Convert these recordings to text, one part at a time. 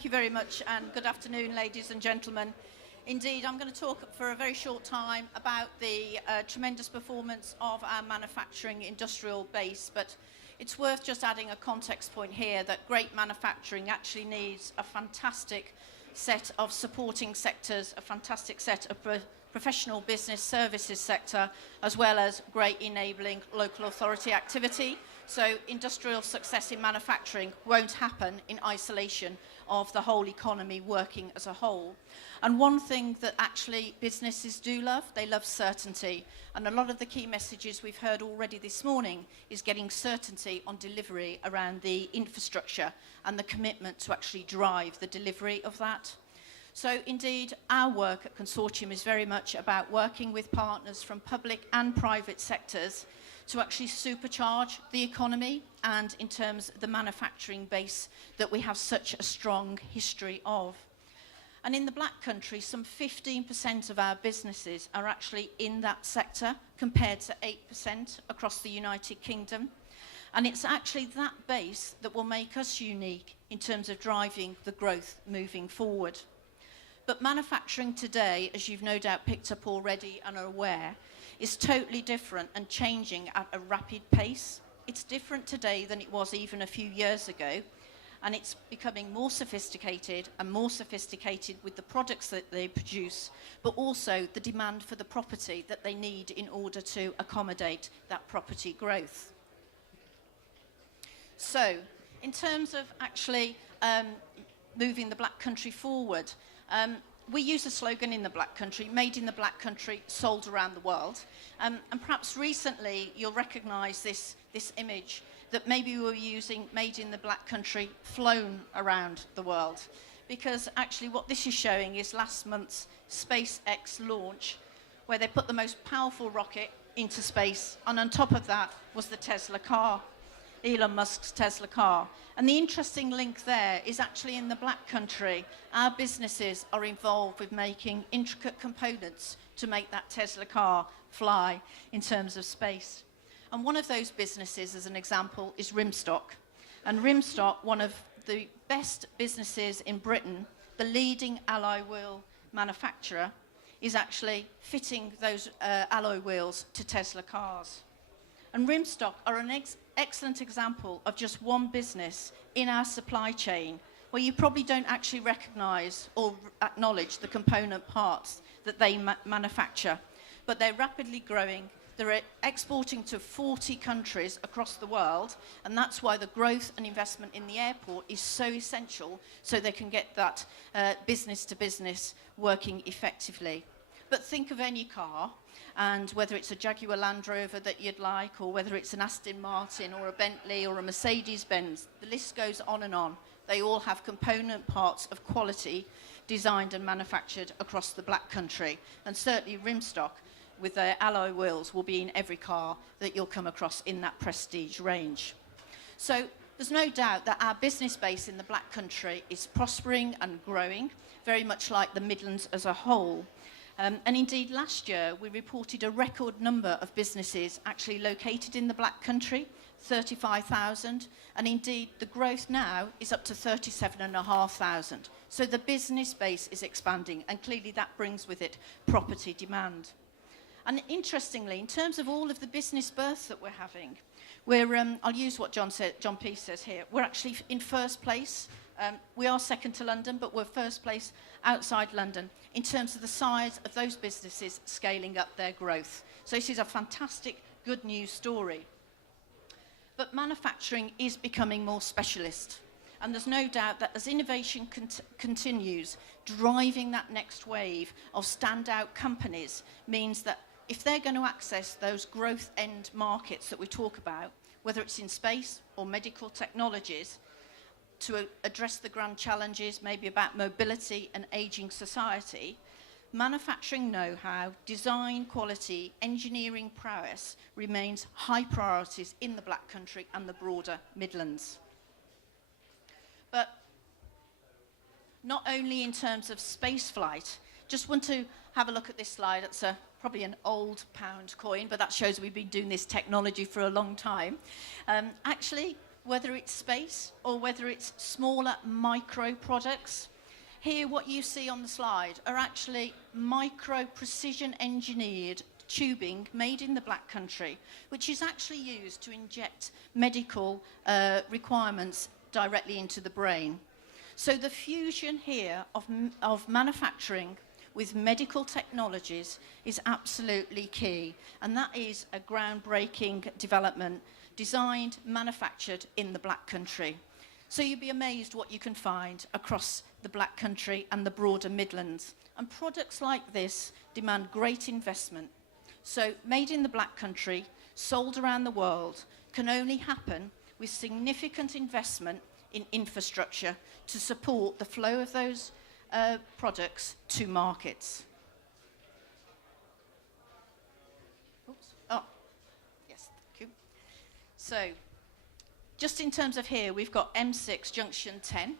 Thank you very much, and good afternoon, ladies and gentlemen. Indeed, I'm going to talk for a very short time about the tremendous performance of our manufacturing industrial base, but it's worth just adding a context point here that great manufacturing actually needs a fantastic set of supporting sectors, a fantastic set of professional business services sector, as well as great enabling local authority activity. So industrial success in manufacturing won't happen in isolation of the whole economy working as a whole. And one thing that actually businesses do love, they love certainty. And a lot of the key messages we've heard already this morning is getting certainty on delivery around the infrastructure and the commitment to actually drive the delivery of that. So indeed, our work at Consortium is very much about working with partners from public and private sectors to actually supercharge the economy and in terms of the manufacturing base that we have such a strong history of. And in the Black Country, some 15% of our businesses are actually in that sector compared to 8% across the United Kingdom. And it's actually that base that will make us unique in terms of driving the growth moving forward. But manufacturing today, as you've no doubt picked up already and are aware, is totally different and changing at a rapid pace. It's different today than it was even a few years ago, and it's becoming more sophisticated with the products that they produce, but also the demand for the property that they need in order to accommodate that property growth. So, in terms of actually moving the Black Country forward, we use a slogan in the Black Country, made in the Black Country, sold around the world. And perhaps recently you'll recognise this image that maybe we were using made in the Black Country, flown around the world. Because actually what this is showing is last month's SpaceX launch, where they put the most powerful rocket into space, and on top of that was the Tesla car, Elon Musk's Tesla car. And the interesting link there is actually in the Black Country, our businesses are involved with making intricate components to make that Tesla car fly in terms of space. And one of those businesses, as an example, is Rimstock. And Rimstock, one of the best businesses in Britain, the leading alloy wheel manufacturer, is actually fitting those alloy wheels to Tesla cars. And Rimstock are an excellent example of just one business in our supply chain where you probably don't actually recognise or acknowledge the component parts that they manufacture. But they're rapidly growing. They're exporting to 40 countries across the world, and that's why the growth and investment in the airport is so essential, so they can get that business to business working effectively. But think of any car, and whether it's a Jaguar Land Rover that you'd like, or whether it's an Aston Martin or a Bentley or a Mercedes-Benz, the list goes on and on. They all have component parts of quality designed and manufactured across the Black Country. And certainly Rimstock, with their alloy wheels, will be in every car that you'll come across in that prestige range. So there's no doubt that our business base in the Black Country is prospering and growing, very much like the Midlands as a whole. And indeed, last year, we reported a record number of businesses actually located in the Black Country, 35,000. And indeed, the growth now is up to 37,500. So the business base is expanding, and clearly that brings with it property demand. And interestingly, in terms of all of the business births that we're having, I'll use what John P says here, we're actually in first place. We are second to London, but we're first place outside London in terms of the size of those businesses scaling up their growth. So this is a fantastic, good news story. But manufacturing is becoming more specialist. And there's no doubt that as innovation continues, driving that next wave of standout companies means that if they're going to access those growth end markets that we talk about, whether it's in space or medical technologies, to address the grand challenges, maybe about mobility and ageing society, manufacturing know-how, design quality, engineering prowess remains high priorities in the Black Country and the broader Midlands. But not only in terms of space flight, just want to have a look at this slide. It's probably an old pound coin, but that shows we've been doing this technology for a long time. Actually, whether it's space or whether it's smaller micro products. Here, what you see on the slide are actually micro precision engineered tubing made in the Black Country, which is actually used to inject medical requirements directly into the brain. So the fusion here of manufacturing with medical technologies is absolutely key, and that is a groundbreaking development designed, manufactured in the Black Country. So you'd be amazed what you can find across the Black Country and the broader Midlands. And products like this demand great investment. So made in the Black Country, sold around the world, can only happen with significant investment in infrastructure to support the flow of those products to markets. Oops. Oh, yes, thank you. So, just in terms of here, we've got M6 Junction 10.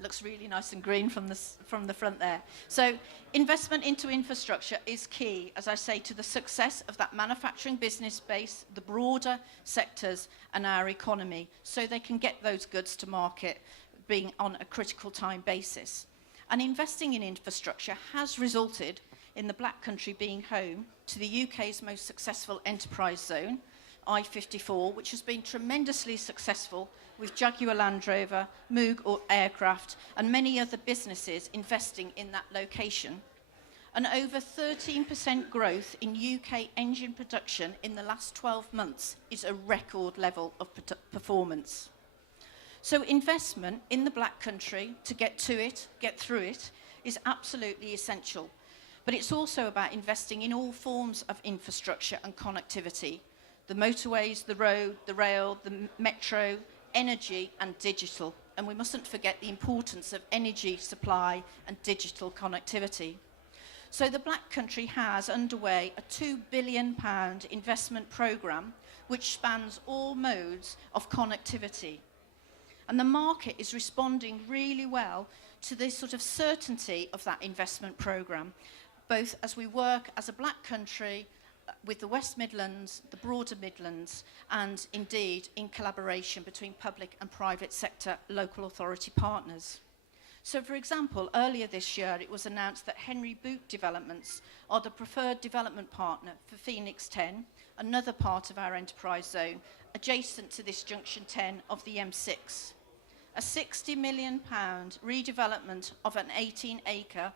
Looks really nice and green from the front there. So, investment into infrastructure is key, as I say, to the success of that manufacturing business base, the broader sectors, and our economy, so they can get those goods to market, being on a critical time basis. And investing in infrastructure has resulted in the Black Country being home to the UK's most successful enterprise zone, I-54, which has been tremendously successful with Jaguar Land Rover, Moog Aircraft, and many other businesses investing in that location. And over 13% growth in UK engine production in the last 12 months is a record level of performance. So investment in the Black Country to get to it, get through it, is absolutely essential. But it's also about investing in all forms of infrastructure and connectivity. The motorways, the road, the rail, the metro, energy and digital. And we mustn't forget the importance of energy supply and digital connectivity. So the Black Country has underway a £2 billion investment programme which spans all modes of connectivity. And the market is responding really well to this sort of certainty of that investment programme, both as we work as a Black Country with the West Midlands, the broader Midlands, and indeed in collaboration between public and private sector local authority partners. So, for example, earlier this year it was announced that Henry Boot Developments are the preferred development partner for Phoenix 10, another part of our enterprise zone, adjacent to this Junction 10 of the M6. A £60 million redevelopment of an 18-hectare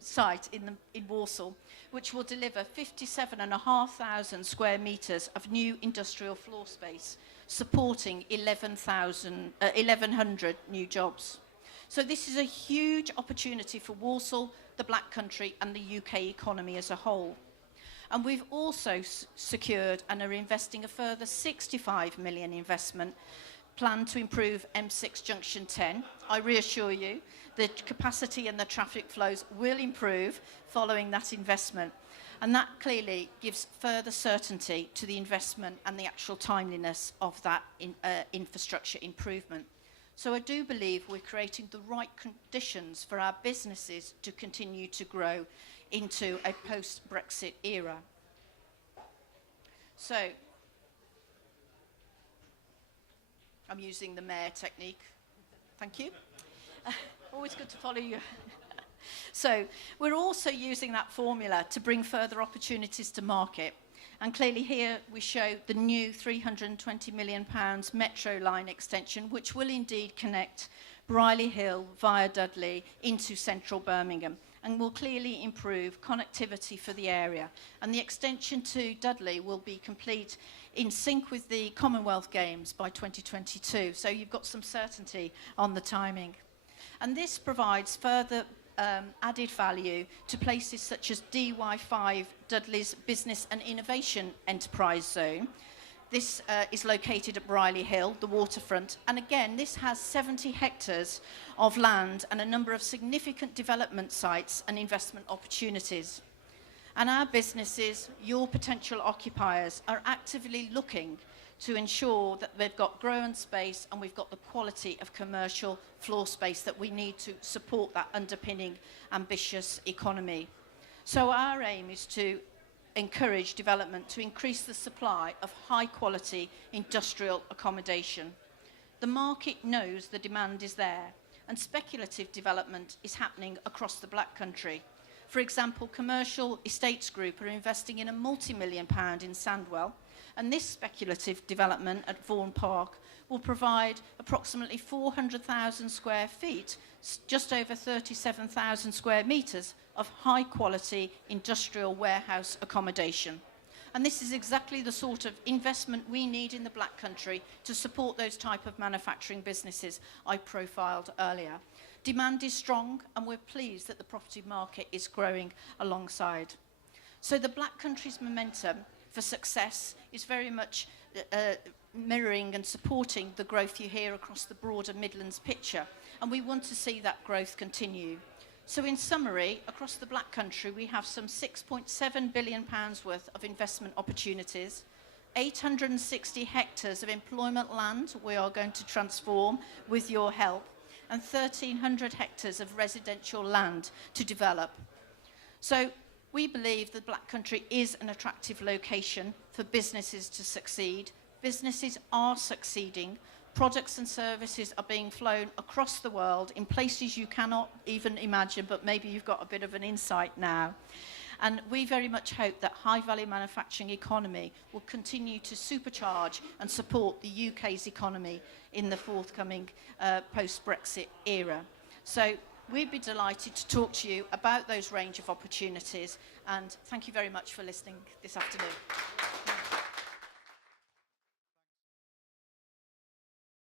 site in Walsall, which will deliver 57,500 square metres of new industrial floor space, supporting 1,100 new jobs. So this is a huge opportunity for Walsall, the Black Country and the UK economy as a whole. And we've also secured and are investing a further £65 million investment planned to improve M6 Junction 10. I reassure you, the capacity and the traffic flows will improve following that investment. And that clearly gives further certainty to the investment and the actual timeliness of that infrastructure improvement. So I do believe we're creating the right conditions for our businesses to continue to grow into a post-Brexit era. So, I'm using the mayor technique. Thank you. Always good to follow you. So, we're also using that formula to bring further opportunities to market. And clearly here we show the new £320 million metro line extension, which will indeed connect Brierley Hill via Dudley into central Birmingham and will clearly improve connectivity for the area. And the extension to Dudley will be complete in sync with the Commonwealth Games by 2022. So you've got some certainty on the timing. And this provides further added value to places such as DY5, Dudley's Business and Innovation Enterprise Zone. This is located at Brierley Hill, the waterfront, and again this has 70 hectares of land and a number of significant development sites and investment opportunities. And our businesses, your potential occupiers, are actively looking to ensure that they've got growing space and we've got the quality of commercial floor space that we need to support that underpinning ambitious economy. So our aim is to encourage development to increase the supply of high-quality industrial accommodation. The market knows the demand is there, and speculative development is happening across the Black Country. For example, Commercial Estates Group are investing in a multi-million pound in Sandwell, and this speculative development at Vaughan Park will provide approximately 400,000 square feet, just over 37,000 square metres of high-quality industrial warehouse accommodation. And this is exactly the sort of investment we need in the Black Country to support those type of manufacturing businesses I profiled earlier. Demand is strong, and we're pleased that the property market is growing alongside. So the Black Country's momentum for success is very much mirroring and supporting the growth you hear across the broader Midlands picture, and we want to see that growth continue. So in summary, across the Black Country, we have some £6.7 billion worth of investment opportunities, 860 hectares of employment land we are going to transform with your help, and 1,300 hectares of residential land to develop. So we believe the Black Country is an attractive location for businesses to succeed. Businesses are succeeding. Products and services are being flown across the world in places you cannot even imagine, but maybe you've got a bit of an insight now. And we very much hope that high-value manufacturing economy will continue to supercharge and support the UK's economy in the forthcoming post-Brexit era. So we'd be delighted to talk to you about those range of opportunities, and thank you very much for listening this afternoon.